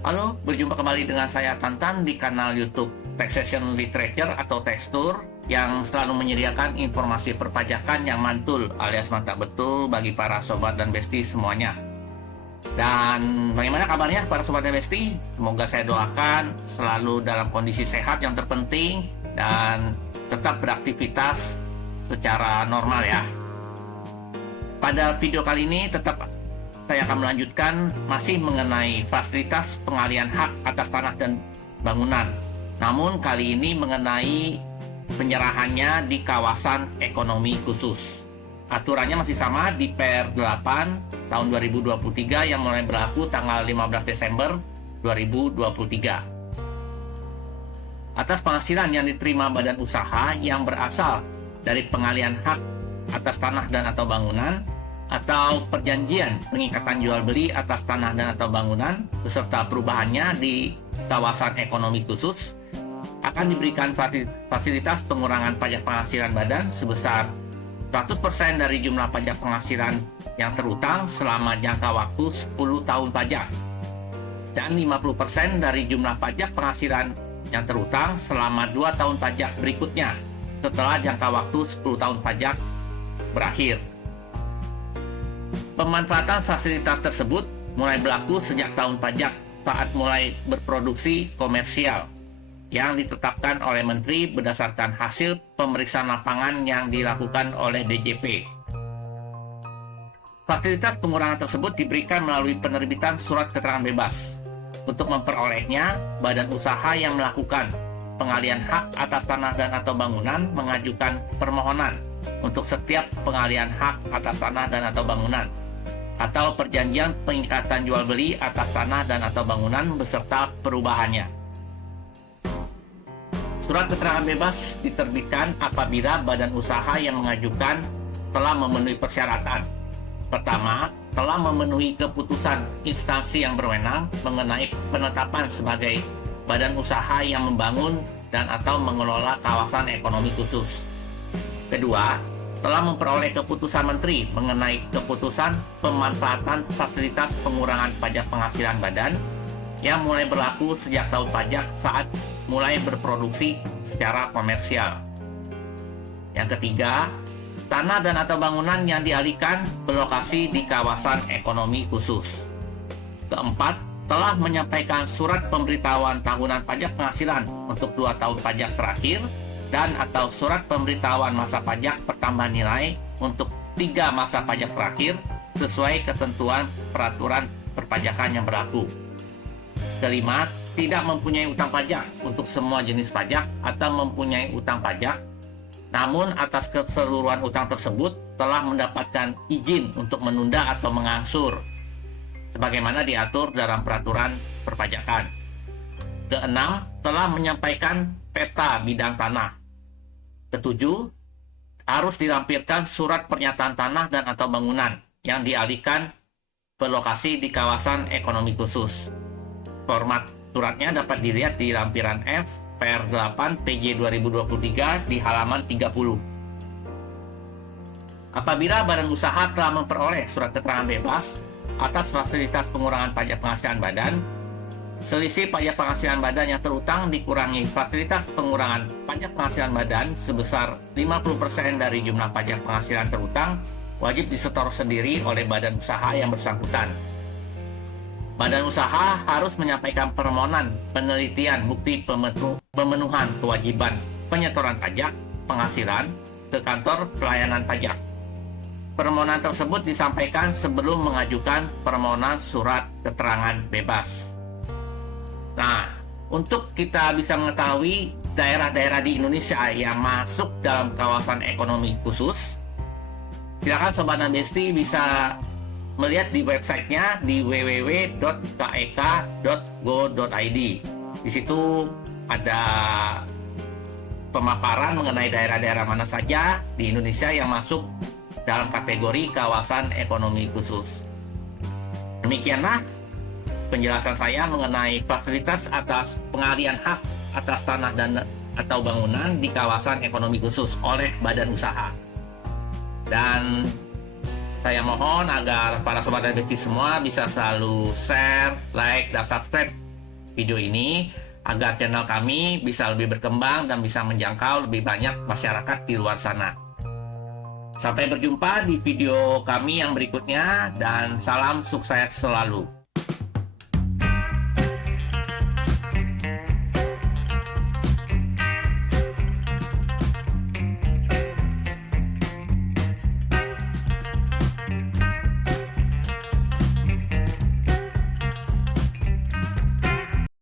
Halo, berjumpa kembali dengan saya Tantan di kanal YouTube Taxation Literature atau Tekstur yang selalu menyediakan informasi perpajakan yang mantul alias mantap betul bagi para sobat dan besti semuanya. Dan bagaimana kabarnya para sobat dan besti? Semoga saya doakan selalu dalam kondisi sehat yang terpenting dan tetap beraktivitas secara normal ya. Pada video kali ini saya akan melanjutkan masih mengenai fasilitas pengalihan hak atas tanah dan bangunan. Namun kali ini mengenai penyerahannya di kawasan ekonomi khusus. Aturannya masih sama di Per 8 tahun 2023 yang mulai berlaku tanggal 15 Desember 2023. Atas penghasilan yang diterima badan usaha yang berasal dari pengalihan hak atas tanah dan atau bangunan atau perjanjian pengikatan jual beli atas tanah dan atau bangunan beserta perubahannya di kawasan ekonomi khusus akan diberikan fasilitas pengurangan pajak penghasilan badan sebesar 100% dari jumlah pajak penghasilan yang terutang selama jangka waktu 10 tahun pajak dan 50% dari jumlah pajak penghasilan yang terutang selama 2 tahun pajak berikutnya setelah jangka waktu 10 tahun pajak berakhir. Pemanfaatan fasilitas tersebut mulai berlaku sejak tahun pajak saat mulai berproduksi komersial yang ditetapkan oleh Menteri berdasarkan hasil pemeriksaan lapangan yang dilakukan oleh DJP. Fasilitas pengurangan tersebut diberikan melalui penerbitan surat keterangan bebas. Untuk memperolehnya, badan usaha yang melakukan pengalihan hak atas tanah dan atau bangunan mengajukan permohonan untuk setiap pengalihan hak atas tanah dan atau bangunan atau perjanjian pengikatan jual beli atas tanah dan atau bangunan beserta perubahannya. Surat keterangan bebas diterbitkan apabila badan usaha yang mengajukan telah memenuhi persyaratan. Pertama, telah memenuhi keputusan instansi yang berwenang mengenai penetapan sebagai badan usaha yang membangun dan atau mengelola kawasan ekonomi khusus. Kedua, telah memperoleh keputusan Menteri mengenai keputusan pemanfaatan fasilitas pengurangan pajak penghasilan badan yang mulai berlaku sejak tahun pajak saat mulai berproduksi secara komersial. Yang ketiga, tanah dan atau bangunan yang dialihkan berlokasi di kawasan ekonomi khusus. Keempat, telah menyampaikan surat pemberitahuan tahunan pajak penghasilan untuk 2 tahun pajak terakhir dan atau surat pemberitahuan masa pajak pertambahan nilai untuk 3 masa pajak terakhir sesuai ketentuan peraturan perpajakan yang berlaku. Kelima, tidak mempunyai utang pajak untuk semua jenis pajak atau mempunyai utang pajak, namun atas keseluruhan utang tersebut telah mendapatkan izin untuk menunda atau mengangsur sebagaimana diatur dalam peraturan perpajakan. Keenam, telah menyampaikan peta bidang tanah. Ketujuh, harus dilampirkan surat pernyataan tanah dan atau bangunan yang dialihkan berlokasi di kawasan ekonomi khusus. Format suratnya dapat dilihat di lampiran F Per 8 PJ 2023 di halaman 30. Apabila badan usaha telah memperoleh surat keterangan bebas atas fasilitas pengurangan pajak penghasilan badan, selisih pajak penghasilan badan yang terutang dikurangi fasilitas pengurangan pajak penghasilan badan sebesar 50% dari jumlah pajak penghasilan terutang wajib disetor sendiri oleh badan usaha yang bersangkutan. Badan usaha harus menyampaikan permohonan penelitian bukti pemenuhan kewajiban penyetoran pajak penghasilan ke kantor pelayanan pajak. Permohonan tersebut disampaikan sebelum mengajukan permohonan surat keterangan bebas. Nah, untuk kita bisa mengetahui daerah-daerah di Indonesia yang masuk dalam kawasan ekonomi khusus, silakan Sobat dan Besti bisa melihat di websitenya di www.kek.go.id. Di situ ada pemaparan mengenai daerah-daerah mana saja di Indonesia yang masuk dalam kategori kawasan ekonomi khusus. Demikianlah penjelasan saya mengenai fasilitas atas pengalihan hak atas tanah dan atau bangunan di kawasan ekonomi khusus oleh badan usaha. Dan saya mohon agar para sobat dan besti semua bisa selalu share, like, dan subscribe video ini agar channel kami bisa lebih berkembang dan bisa menjangkau lebih banyak masyarakat di luar sana. Sampai berjumpa di video kami yang berikutnya dan salam sukses selalu.